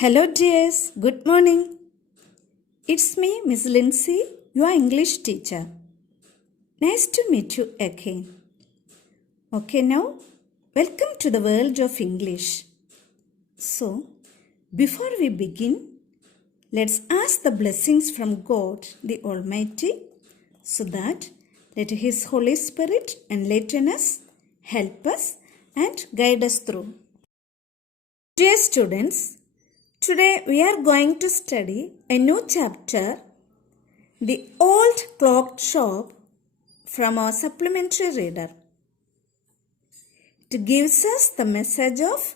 Hello dears, good morning. It's me, Miss Lincy, your English teacher. Nice to meet you again. Okay, now welcome to the world of English. So, before we begin, let's ask the blessings from God the Almighty so that let His Holy Spirit enlighten us, help us and guide us through. Dear students, today we are going to study a new chapter, The Old Clock Shop, from our supplementary reader. It gives us the message of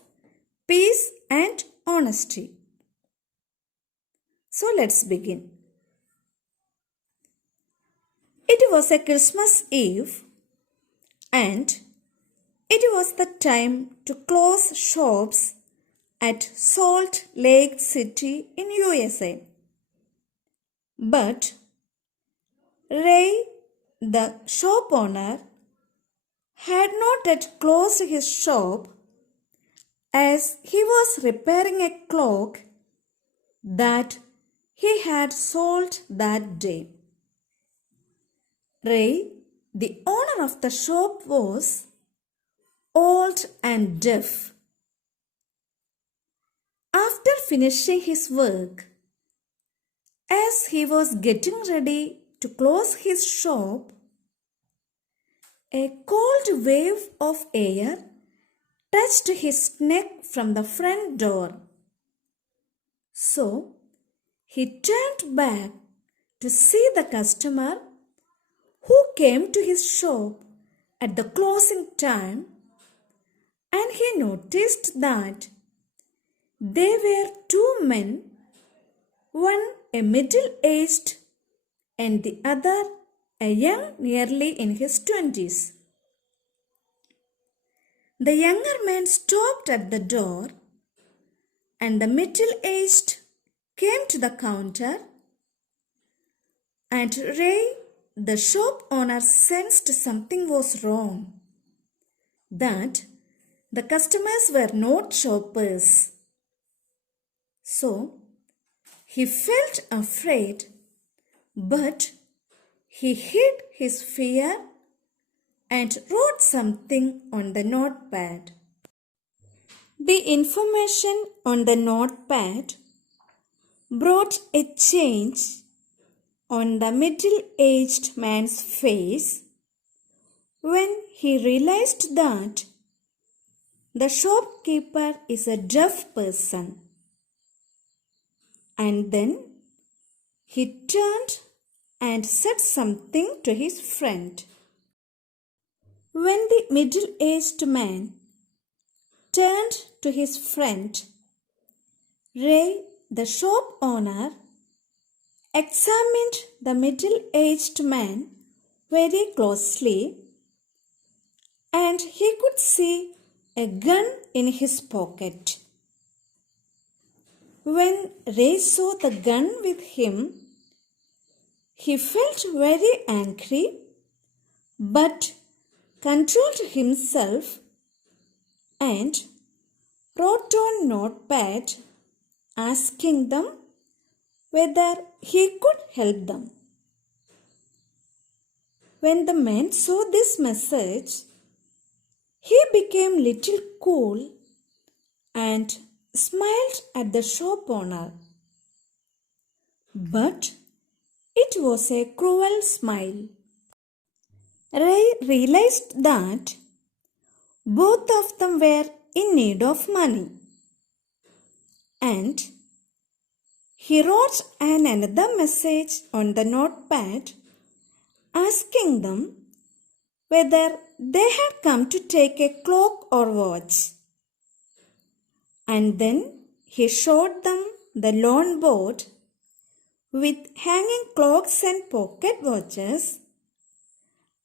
peace and honesty. So let's begin. It was a Christmas Eve and it was the time to close shops at Salt Lake City in USA. But Ray, the shop owner, had not yet closed his shop as he was repairing a clock that he had sold that day. Ray, the owner of the shop, was old and deaf. After finishing his work, as he was getting ready to close his shop, a cold wave of air touched his neck from the front door. So, he turned back to see the customer who came to his shop at the closing time, and he noticed that there were two men, one a middle-aged and the other a young nearly in his 20s. The younger man stopped at the door and the middle-aged came to the counter, and Ray, the shop owner, sensed something was wrong, that the customers were not shoppers. So, he felt afraid, but he hid his fear and wrote something on the notepad. The information on the notepad brought a change on the middle-aged man's face when he realized that the shopkeeper is a deaf person. And then he turned and said something to his friend. When the middle-aged man turned to his friend, Ray, the shop owner, examined the middle-aged man very closely, and he could see a gun in his pocket. When Ray saw the gun with him, he felt very angry, but controlled himself and wrote on notepad asking them whether he could help them. When the man saw this message, he became little cool and smiled at the shop owner. But it was a cruel smile. Ray realized that both of them were in need of money, and he wrote another message on the notepad asking them whether they had come to take a clock or watch. And then he showed them the loan board with hanging clocks and pocket watches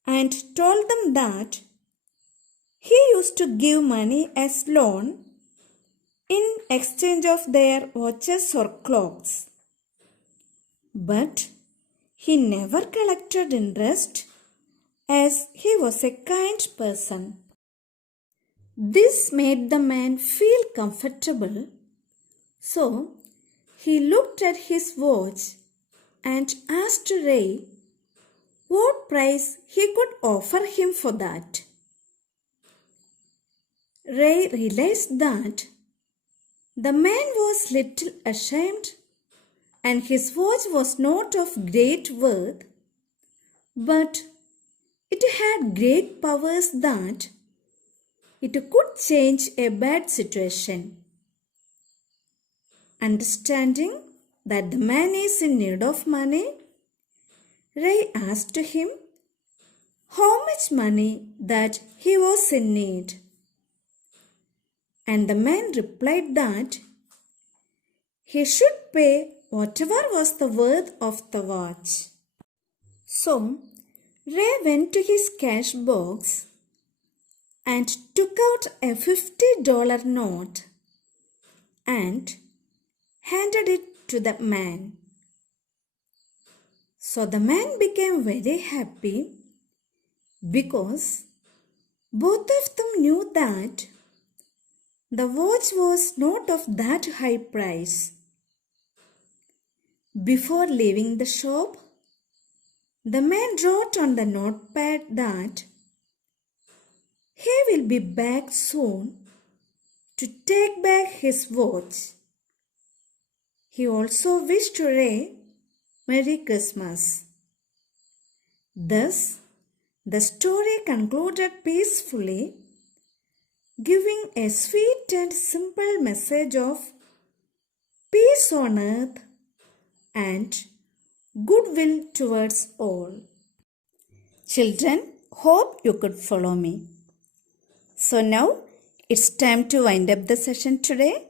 and told them that he used to give money as loan in exchange of their watches or clocks. But he never collected interest as he was a kind person. This made the man feel comfortable So he looked at his watch and asked Ray what price he could offer him for that. Ray realized that the man was little ashamed and his watch was not of great worth, but it had great powers that it could change a bad situation. Understanding that the man is in need of money, Ray asked him how much money that he was in need. And the man replied that he should pay whatever was the worth of the watch. So Ray went to his cash box and took out a $50 note and handed it to the man. So the man became very happy because both of them knew that the watch was not of that high price. Before leaving the shop, the man wrote on the notepad that he will be back soon to take back his watch. He also wished Ray Merry Christmas. Thus, the story concluded peacefully, giving a sweet and simple message of peace on earth and goodwill towards all. Children, hope you could follow me. So now it's time to wind up the session today.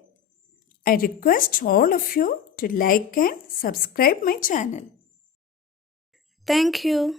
I request all of you to like and subscribe my channel. Thank you.